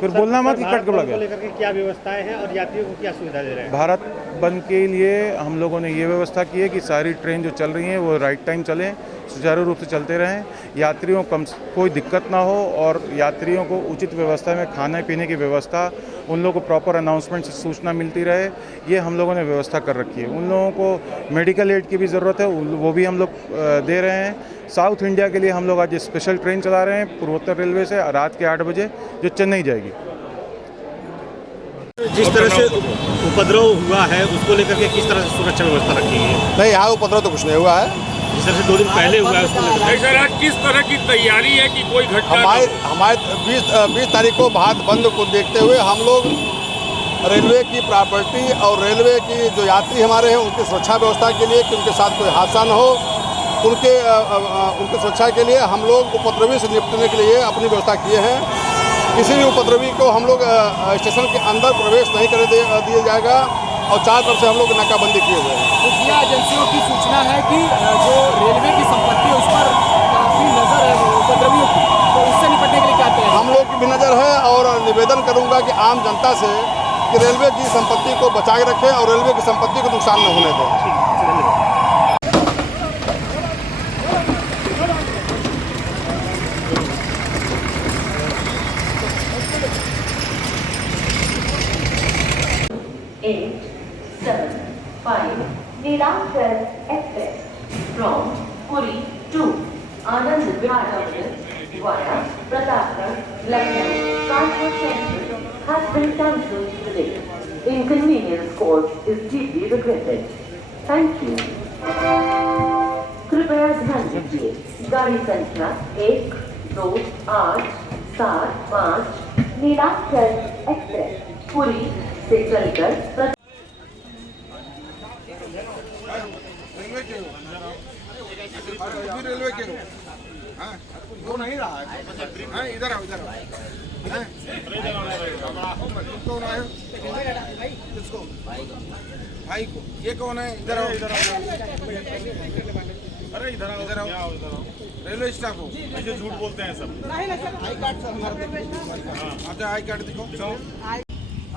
फिर बोलना मत कि कट के लगे। लेकर के क्या व्यवस्थाएं हैं और यात्रियों को क्या सुविधा दे रहे हैं? भारत बंद के लिए हम लोगों ने ये व्यवस्था की है कि सारी ट्रेन जो चल रही हैं वो राइट टाइम चलें, सुचारू रूप से चलते रहें, यात्रियों को कोई दिक्कत ना हो और यात्रियों को उचित व्यवस्था में खाने पीने की व्यवस्था, उन लोगों को प्रॉपर अनाउंसमेंट से सूचना मिलती रहे, ये हम लोगों ने व्यवस्था कर रखी है। उन लोगों को मेडिकल एड की भी ज़रूरत है, वो भी हम लोग दे रहे हैं। साउथ इंडिया के लिए हम लोग आज स्पेशल ट्रेन चला रहे हैं पूर्वोत्तर रेलवे से रात के 8 बजे, जो चेन्नई जाएगी। जिस तरह से उपद्रव हुआ है उसको लेकर के किस तरह से सुरक्षा व्यवस्था रखी है? नहीं, यहाँ उपद्रव तो कुछ नहीं हुआ है। जिस तरह से 2 दिन पहले हुआ है उसको लेकर सर आज किस तरह की तैयारी है कि कोई घटना हमारे 20 तारीख को भारत बंद को देखते हुए हम लोग रेलवे की प्रॉपर्टी और रेलवे की जो यात्री हमारे हैं उनकी सुरक्षा व्यवस्था के लिए कि उनके साथ कोई हादसा न हो, उनके सुरक्षा के लिए हम लोग उपद्रवी से निपटने के लिए अपनी व्यवस्था किए हैं। किसी भी उपद्रवी को हम लोग स्टेशन के अंदर प्रवेश नहीं करने दिया जाएगा और चारों तरफ से हम लोग नाकाबंदी किए हुए हैं। खुफिया एजेंसियों की सूचना है कि जो रेलवे की संपत्ति है उस पर काफ़ी नज़र है उपद्रवियों की, तो उससे निपटने के लिए क्या तैयारी? हम लोग की भी नज़र है और निवेदन करूंगा कि आम जनता से कि रेलवे की संपत्ति को बचा के रखें और रेलवे की संपत्ति को नुकसान न होने दें। Neelamkar Express from Puri to Anand Vihar via Pratapgarh, Lucknow, Kanpur Central has been cancelled today. Inconvenience caused is deeply regretted. Thank you. कृपया ध्यान दीजिए, गाड़ी संख्या 1, 2, 8, 7, 5 नीलांबर एक्सप्रेस पुरी से चलकर रेलवे के वो नहीं रहा है, इधर आओ, इधर आओ। कौन आए? किसको? भाई को। ये कौन है? इधर आओ, इधर आओ। अरे इधर आओ, इधर आओ, इधर आओ। रेलवे स्टाफ हो, ऐसे झूठ बोलते हैं सब। आई कार्ड सर, अच्छा आई कार्ड दिखाओ।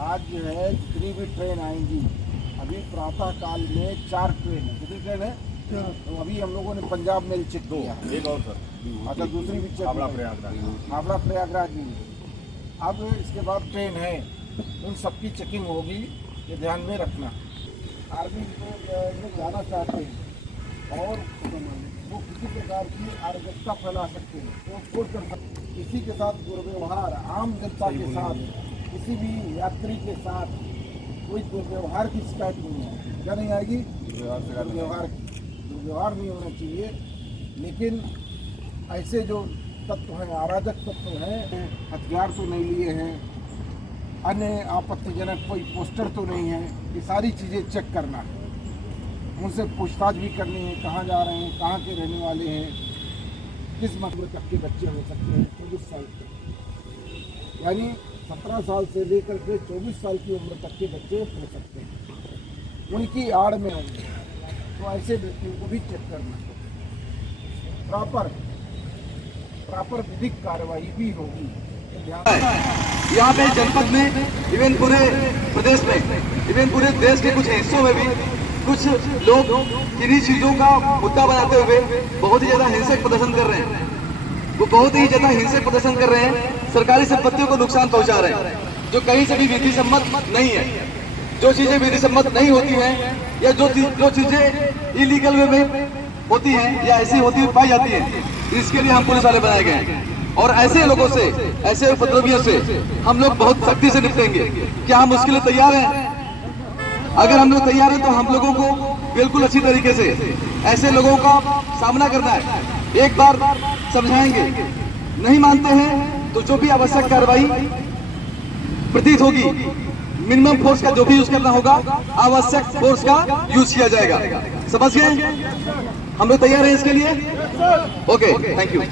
आज जो है 3 भी ट्रेन आएंगी। अभी प्रातः काल में 4 ट्रेन है। कितनी ट्रेन है? तो अभी हम लोगों ने पंजाब मेल चेक किया है। एक और सर, अच्छा दूसरी भी चेक, हावड़ा प्रयागराज भी। अब इसके बाद ट्रेन है, उन सबकी चेकिंग होगी, ये ध्यान में रखना। आर्मी को जाना चाहते हैं और वो किसी प्रकार की अराजकता फैला सकते हैं तो उसको कर सकते हैं। किसी के साथ दुर्व्यवहार, आम जनता के साथ, किसी भी यात्री के साथ कोई दुर्व्यवहार की शिकायत नहीं है। क्या नहीं आएगी? दुर्व्यवहार नहीं होना चाहिए। लेकिन ऐसे जो तत्व हैं, अराजक तत्व हैं, हथियार तो नहीं लिए हैं, अन्य आपत्तिजनक कोई पोस्टर तो नहीं है, ये सारी चीज़ें चेक करना है। उनसे पूछताछ भी करनी है, कहाँ जा रहे हैं, कहाँ के रहने वाले हैं, किस उम्र तक के बच्चे हो सकते हैं, 24 साल के, यानी 17 साल से लेकर के 24 साल की उम्र तक के बच्चे हो सकते हैं, उनकी आड़ में होंगे। तो ऐसे व्यक्तियों को भी चेक करना है। प्रॉपर विधिक कार्रवाई भी होगी। यहाँ पे जनपद में, इवन पूरे प्रदेश में, इवन पूरे देश के कुछ हिस्सों में भी कुछ लोग किन्हीं चीजों का मुद्दा बनाते हुए बहुत ही ज्यादा हिंसक प्रदर्शन कर रहे हैं। वो बहुत ही ज्यादा हिंसक प्रदर्शन कर रहे हैं, सरकारी संपत्तियों को नुकसान पहुंचा रहे हैं, जो कहीं से भी विधि सम्मत नहीं है। जो चीजें विधि सम्मत नहीं होती हैं या जो चीजें इलीगल वे में होती हैं या ऐसी होती पाई जाती है, इसके लिए हम पुलिस वाले बनाए गए हैं। और ऐसे लोगों से, ऐसे उपद्रवियों से हम लोग बहुत सख्ती से निपटेंगे। क्या हम उसके लिए तैयार हैं? अगर हम लोग तैयार हैं तो हम लोगों को बिल्कुल अच्छी तरीके से ऐसे लोगों का सामना करना है। एक बार समझाएंगे, नहीं मानते हैं तो जो भी आवश्यक कार्रवाई प्रतीत होगी, मिनिमम फोर्स का जो भी यूज करना होगा, आवश्यक फोर्स का यूज किया जाएगा। समझ गए? हम लोग तैयार हैं इसके लिए? Okay, thank you.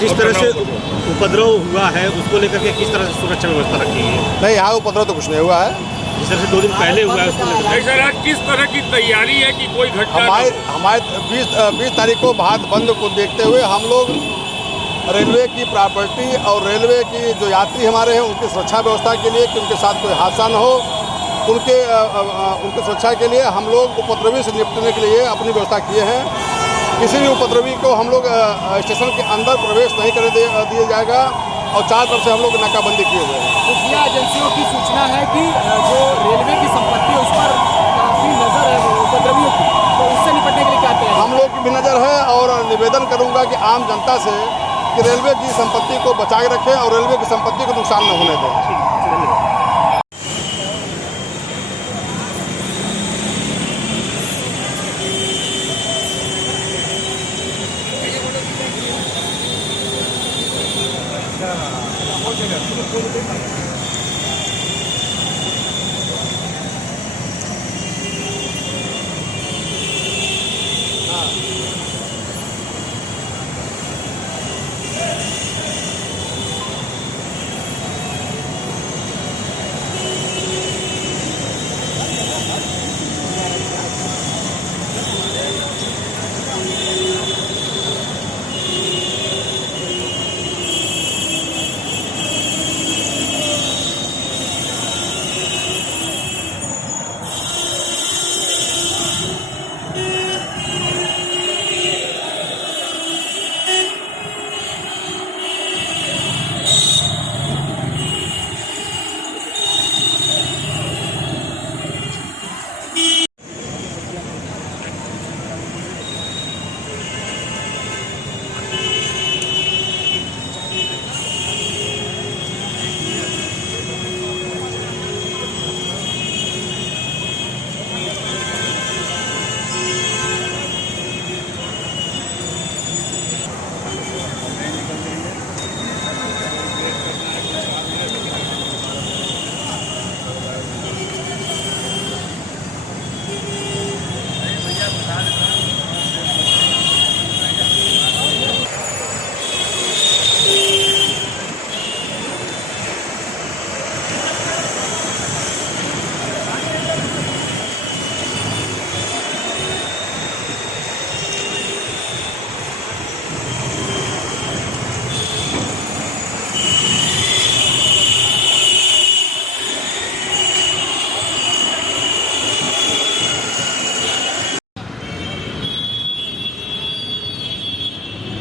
जिस तरह से उपद्रव हुआ है उसको लेकर के किस तरह से सुरक्षा व्यवस्था रखी है? नहीं, यहाँ उपद्रव तो कुछ नहीं हुआ है। जिस तरह से 2 दिन पहले हुआ है उसको लेकर नहीं सर, आज किस तरह की तैयारी है कि कोई घटना हमारे 20 तारीख को भारत बंद को देखते हुए हम लोग रेलवे की प्रॉपर्टी और रेलवे की जो यात्री हमारे हैं उनकी सुरक्षा व्यवस्था के लिए, कि उनके साथ कोई हादसा न हो, उनके सुरक्षा के लिए हम लोग उपद्रवी से निपटने के लिए अपनी व्यवस्था किए हैं। किसी भी उपद्रवी को हम लोग स्टेशन के अंदर प्रवेश नहीं करने दिया जाएगा और चार तरफ से हम लोग नाकाबंदी किए हुए हैं। खुफिया एजेंसियों की सूचना है कि जो रेलवे की संपत्ति है उस पर काफ़ी नज़र है उपद्रवियों की, तो उससे निपटने के लिए क्या तैयारी? हम लोग की भी नज़र है और निवेदन करूंगा कि आम जनता से कि रेलवे की संपत्ति को बचा के रखें और रेलवे की संपत्ति को नुकसान न होने दें।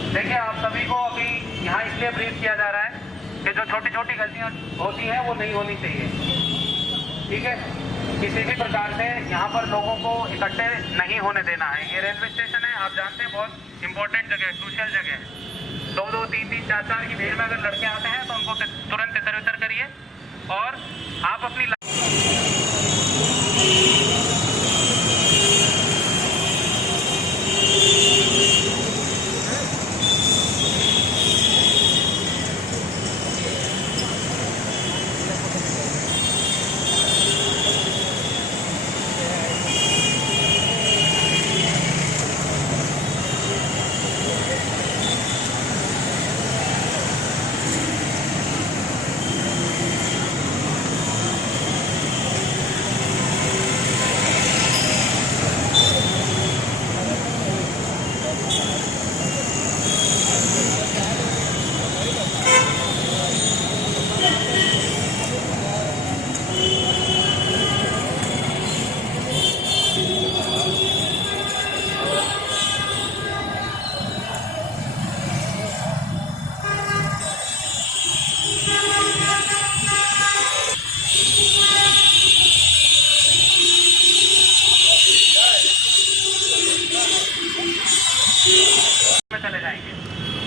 देखिए, आप सभी को अभी यहाँ इसलिए ब्रीफ किया जा रहा है कि जो छोटी छोटी गलतियाँ होती हैं वो नहीं होनी चाहिए, ठीक है। किसी भी प्रकार से यहाँ पर लोगों को इकट्ठे नहीं होने देना है। ये रेलवे स्टेशन है, आप जानते हैं, बहुत इंपॉर्टेंट जगह है, क्रूशियल जगह है। 2-2, 3-3, 4-4 की भीड़ में अगर लड़के आते हैं तो उनको तुरंत इधर-उधर करिए और आप अपनी चले जाएंगे।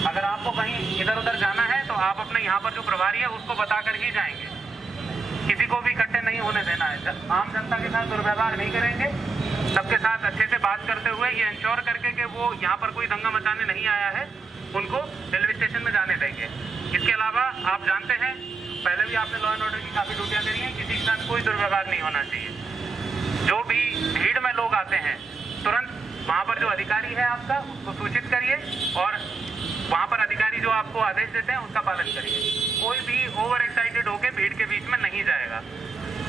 अगर आपको कहीं इधर उधर जाना है तो आप अपने यहाँ पर जो प्रभारी है उसको बताकर ही जाएंगे। किसी को भी इकट्ठे नहीं होने देना है। आम जनता के साथ दुर्व्यवहार नहीं करेंगे। सबके साथ अच्छे से बात करते हुए ये इंश्योर करके कि वो यहाँ पर कोई दंगा मचाने नहीं आया है, उनको रेलवे स्टेशन में जाने देंगे। इसके अलावा आप जानते हैं, पहले भी आपने लॉ एंड ऑर्डर की काफ़ी ड्यूटियाँ करी हैं, किसी के साथ कोई दुर्व्यवहार नहीं होना चाहिए। जो भी भीड़ में लोग आते हैं तुरंत वहाँ पर जो अधिकारी है आपका उसको सूचित करिए और वहाँ पर अधिकारी जो आपको आदेश देते हैं उसका पालन करिए। कोई भी ओवर एक्साइटेड होकर भीड़ के बीच में नहीं जाएगा।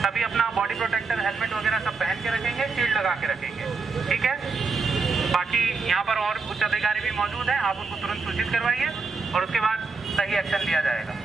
सभी अपना बॉडी प्रोटेक्टर, हेलमेट वगैरह सब पहन के रखेंगे, शील्ड लगा के रखेंगे, ठीक है। बाकी यहाँ पर और उच्च अधिकारी भी मौजूद हैं, आप उनको तुरंत सूचित करवाइए और उसके बाद सही एक्शन लिया जाएगा।